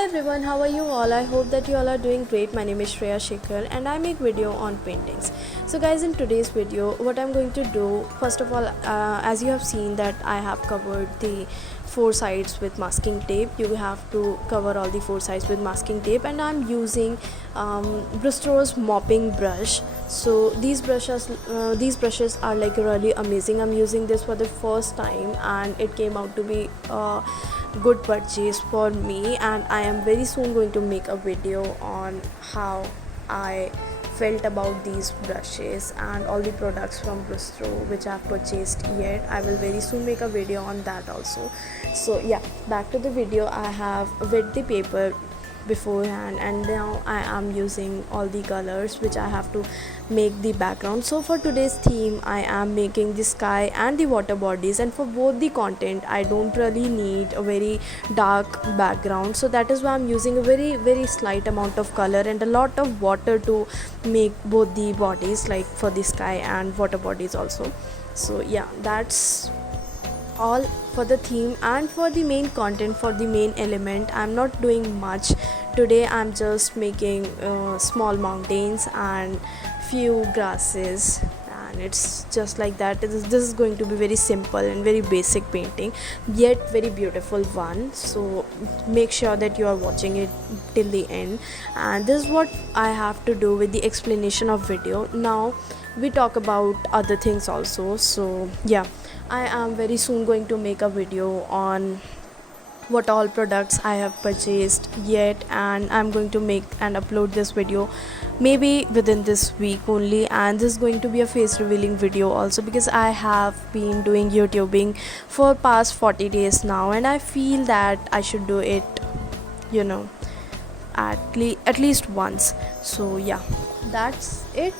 Hi everyone, how are you all? I hope that you all are doing great. My name is Shreya Shekhar and I make video on paintings. So guys, in today's video what I'm going to do, first of all, as you have seen that I have covered the four sides with masking tape. You have to cover all the four sides with masking tape, and I'm using Bristol's mopping brush. So these brushes are like really amazing. I'm using this for the first time and it came out to be good purchase for me, and I am very soon going to make a video on how I felt about these brushes and all the products from Bristol which I have purchased yet. I will very soon make a video on that also. So yeah, back to the video. I have wet the paper beforehand and now I am using all the colors which I have to make the background. So for today's theme I am making the sky and the water bodies, and for both the content I don't really need a very dark background, so that is why I'm using a very slight amount of color and a lot of water to make both the bodies, like for the sky and water bodies also. So yeah, that's all for the theme. And for the main content, for the main element, I'm not doing much today. I'm just making small mountains and few grasses, and it's just like that. This is going to be very simple and very basic painting, yet very beautiful one. So make sure that you are watching it till the end, and this is what I have to do with the explanation of video. Now we talk about other things also. So yeah, I am very soon going to make a video on what all products I have purchased yet, and I'm going to make and upload this video maybe within this week only. And this is going to be a face revealing video also, because I have been doing YouTubing for past 40 days now and I feel that I should do it, you know, at least once. So yeah, that's it.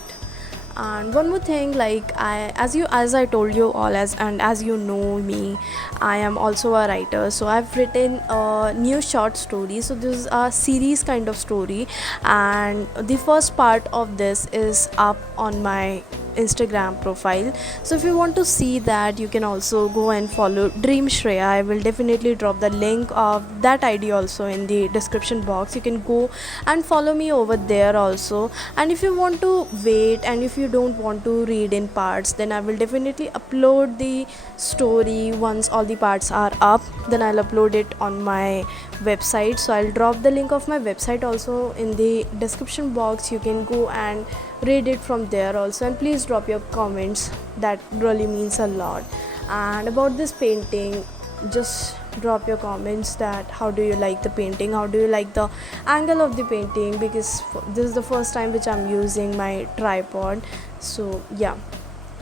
And one more thing, like as I told you all, as you know me, I am also a writer. So I've written a new short story. So this is a series kind of story, and the first part of this is up on my Instagram profile. So if you want to see that, you can also go and follow Dream Shreya. I will definitely drop the link of that ID also in the description box. You can go and follow me over there also. And if you want to wait and if you don't want to read in parts, then I will definitely upload the story once all the parts are up. Then I'll upload it on my website. So I'll drop the link of my website also in the description box. You can go and read it from there also, and please drop your comments. That really means a lot. And about this painting, just drop your comments that how do you like the painting, how do you like the angle of the painting, because this is the first time which I'm using my tripod. So yeah,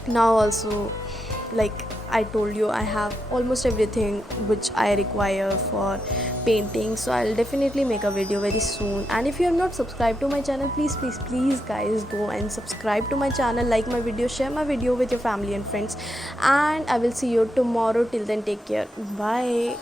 now also, like I told you, I have almost everything which I require for painting. So I'll definitely make a video very soon. And if you have not subscribed to my channel, please guys, go and subscribe to my channel, like my video, share my video with your family and friends, and I will see you tomorrow. Till then, take care. Bye.